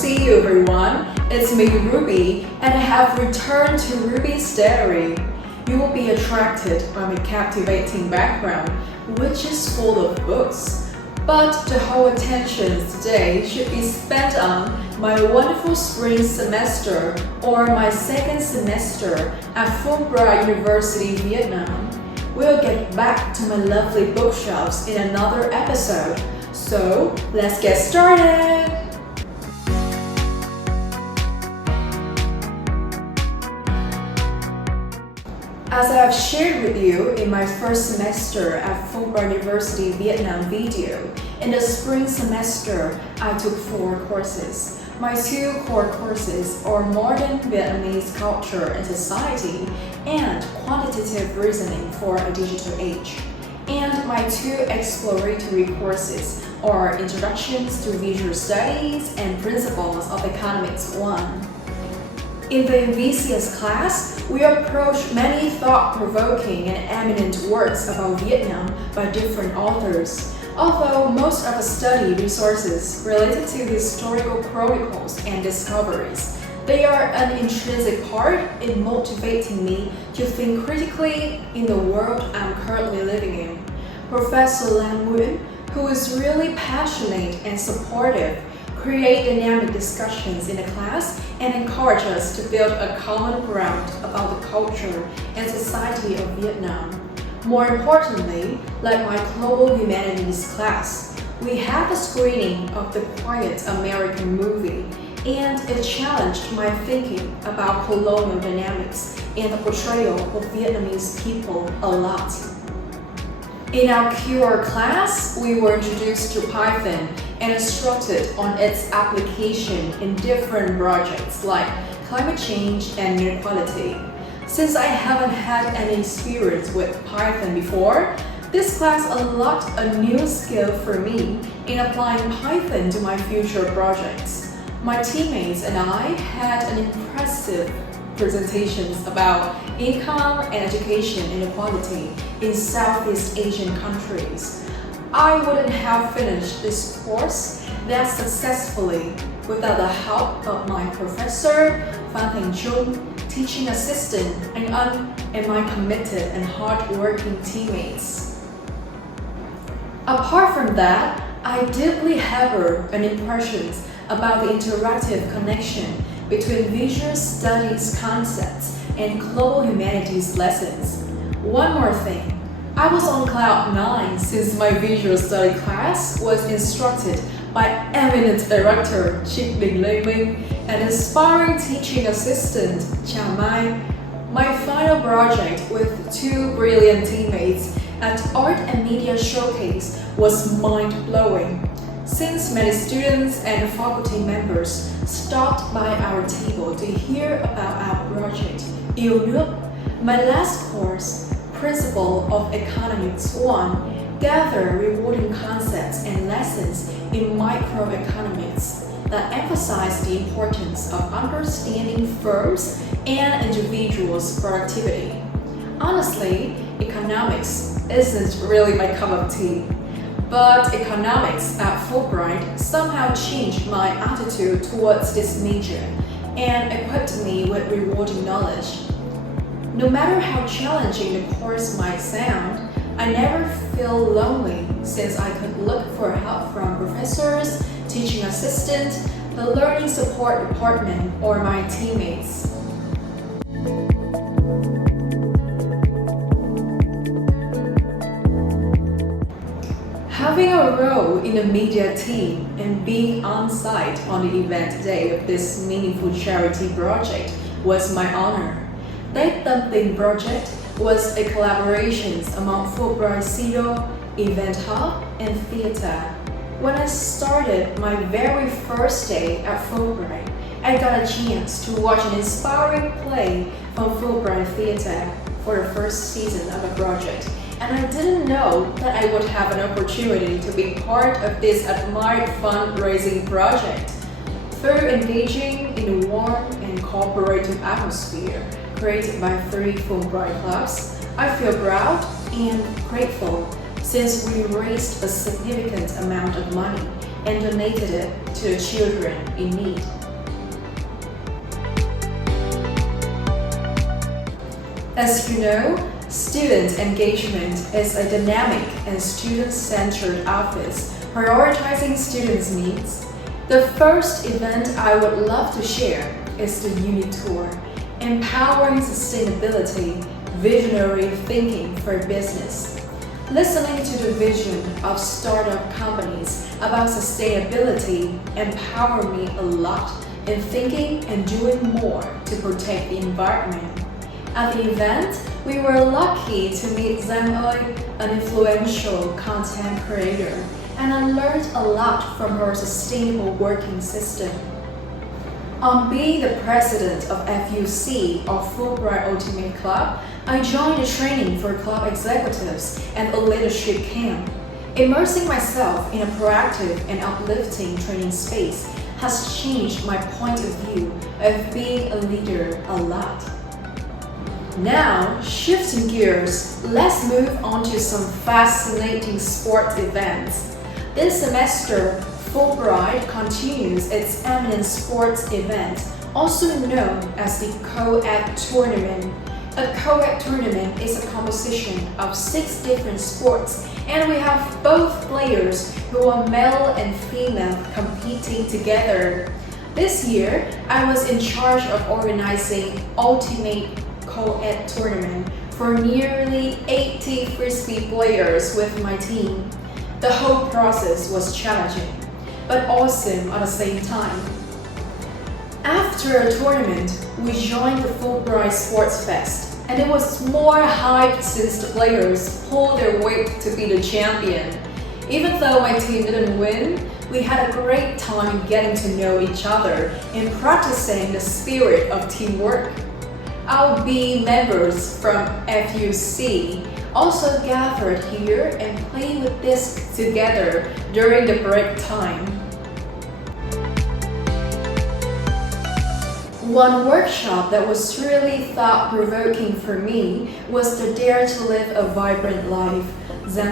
see you everyone, it's me Ruby and I have returned to Ruby's Diary. You will be attracted by my captivating background, which is full of books. But the whole attention today should be spent on my wonderful spring semester or my second semester at Fulbright University Vietnam. We'll get back to my lovely bookshelves in another episode. So, let's get started! As I have shared with you in my first semester at Fulbright University Vietnam video, in the spring semester, I took 4 courses. My 2 core courses are Modern Vietnamese Culture and Society and Quantitative Reasoning for a Digital Age. And my 2 exploratory courses are Introductions to Visual Studies and Principles of Economics 1. In the VCS class, we approach many thought-provoking and eminent works about Vietnam by different authors. Although most of the study resources related to historical chronicles and discoveries, they are an intrinsic part in motivating me to think critically in the world I'm currently living in. Professor Lam Nguyen, who is really passionate and supportive, create dynamic discussions in the class and encourage us to build a common ground about the culture and society of Vietnam. More importantly, like my Global Humanities class, we have a screening of the Quiet American movie, and it challenged my thinking about colonial dynamics and the portrayal of Vietnamese people a lot. In our QR class, we were introduced to Python and instructed on its application in different projects like climate change and inequality. Since I haven't had any experience with Python before, this class unlocked a new skill for me in applying Python to my future projects. My teammates and I had an impressive presentations about income and education inequality in Southeast Asian countries. I wouldn't have finished this course that successfully without the help of my professor, Phan Thành Trung, teaching assistant, and my committed and hard-working teammates. Apart from that, I deeply harbour an impression about the interactive connection between visual studies concepts and global humanities lessons. One more thing, I was on cloud 9 since my visual study class was instructed by eminent director Trịnh Đình Lê Minh and inspiring teaching assistant Chào Mai. My final project with 2 brilliant teammates at Art and Media Showcase was mind-blowing. Since many students and faculty members stopped by our table to hear about our project, Yêu Nước, my last course, Principle of Economics 1, gather rewarding concepts and lessons in microeconomics that emphasize the importance of understanding firms and individuals' productivity. Honestly, economics isn't really my cup of tea. But economics at Fulbright somehow changed my attitude towards this major and equipped me with rewarding knowledge. No matter how challenging the course might sound, I never feel lonely since I could look for help from professors, teaching assistants, the learning support department, or my teammates. Having a role in the media team and being on site on the event day of this meaningful charity project was my honor. That Something project was a collaboration among Fulbright CEO, Event Hub, and Theatre. When I started my very first day at Fulbright, I got a chance to watch an inspiring play from Fulbright Theatre for the first season of the project. And I didn't know that I would have an opportunity to be part of this admired fundraising project. Through engaging in the warm and cooperative atmosphere created by 3 Fulbright clubs, I feel proud and grateful since we raised a significant amount of money and donated it to the children in need. As you know, student engagement is a dynamic and student-centered office prioritizing students' needs. The first event I would love to share is the Unit Tour, Empowering Sustainability, Visionary Thinking for Business. Listening to the vision of startup companies about sustainability empowered me a lot in thinking and doing more to protect the environment. At the event, we were lucky to meet Giang Ơi, an influential content creator, and I learned a lot from her sustainable working system. On being the president of FUC, or Fulbright Ultimate Club, I joined the training for club executives and a leadership camp. Immersing myself in a proactive and uplifting training space has changed my point of view of being a leader a lot. Now, shifting gears, let's move on to some fascinating sports events. This semester, Fulbright continues its eminent sports event, also known as the Co-Ed Tournament. A Co-Ed tournament is a composition of 6 different sports, and we have both players who are male and female competing together. This year, I was in charge of organizing Ultimate Co-Ed tournament for nearly 80 Frisbee players with my team. The whole process was challenging, but awesome at the same time. After a tournament, we joined the Fulbright Sports Fest, and it was more hyped since the players pulled their weight to be the champion. Even though my team didn't win, we had a great time getting to know each other and practicing the spirit of teamwork. Our B members from FUC also gathered here and played with discs together during the break time. One workshop that was really thought-provoking for me was the Dare to Live a Vibrant Life,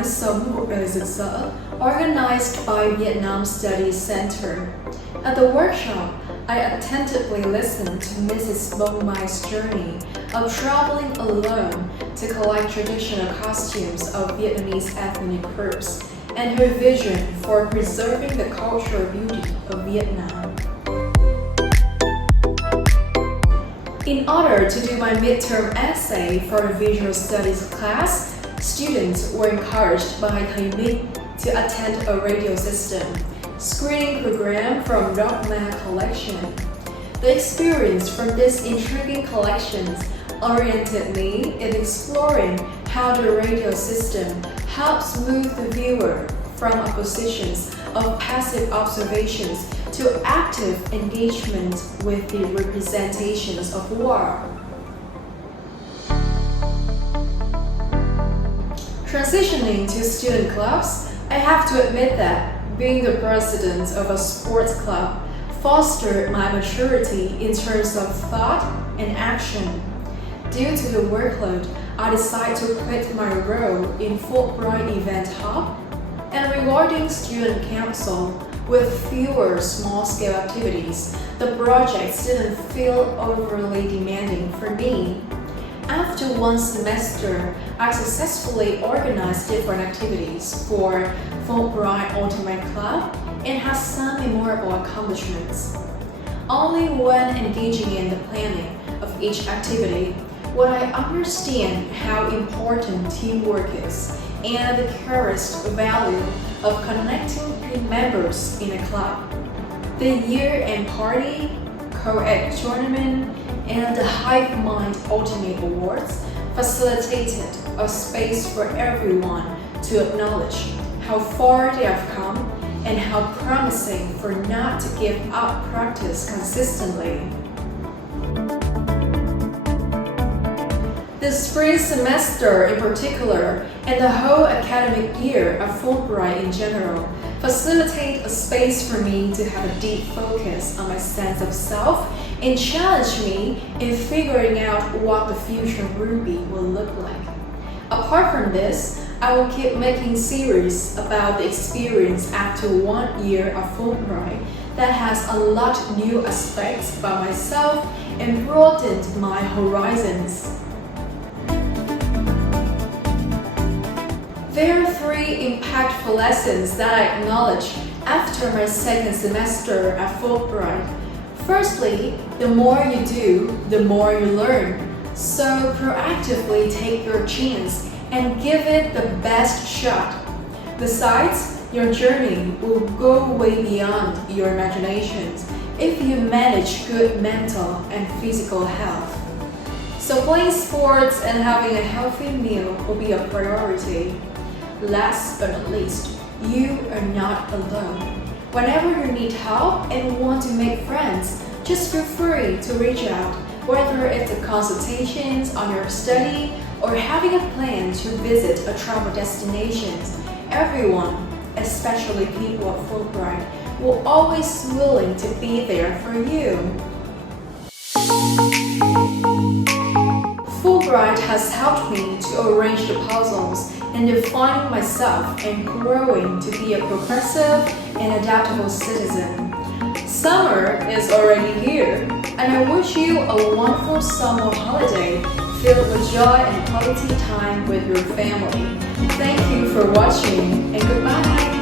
sống, cuộc, rực rỡ, organized by Vietnam Studies Center. At the workshop, I attentively listened to Mrs. Bông Mai's journey of traveling alone to collect traditional costumes of Vietnamese ethnic groups and her vision for preserving the cultural beauty of Vietnam. In order to do my midterm essay for a visual studies class, students were encouraged by Thầy Minh to attend a radio system screening program from Dogma Collection. The experience from this intriguing collections oriented me in exploring how the radio system helps move the viewer from a position of passive observations to active engagement with the representations of war. Transitioning to student clubs, I have to admit that being the president of a sports club fostered my maturity in terms of thought and action. Due to the workload, I decided to quit my role in Fulbright Event Hub and regarding student council with fewer small-scale activities, the projects didn't feel overly demanding for me. After one semester, I successfully organized different activities for Fulbright Ultimate Club and had some memorable accomplishments. Only when engaging in the planning of each activity would I understand how important teamwork is and the cherished value of connecting members in a club. The year-end party, Co-Ed tournament, and the Hive Mind Ultimate Awards facilitated a space for everyone to acknowledge how far they have come and how promising for not to give up practice consistently. The spring semester in particular, and the whole academic year of Fulbright in general, facilitate a space for me to have a deep focus on my sense of self and challenge me in figuring out what the future Ruby will look like. Apart from this, I will keep making series about the experience after 1 year of Fulbright that has unlocked new aspects about myself and broadened my horizons. There are 3 impactful lessons that I acknowledge after my second semester at Fulbright. Firstly, the more you do, the more you learn. So proactively take your chance and give it the best shot. Besides, your journey will go way beyond your imaginations if you manage good mental and physical health. So playing sports and having a healthy meal will be a priority. Last but not least, you are not alone. Whenever you need help and want to make friends, just feel free to reach out, whether it's the consultations on your study or having a plan to visit a travel destinations. Everyone, especially people at Fulbright, will always be willing to be there for you. Fulbright has helped me to arrange the puzzles and defining myself and growing to be a progressive and adaptable citizen. Summer is already here, and I wish you a wonderful summer holiday filled with joy and quality time with your family. Thank you for watching, and goodbye.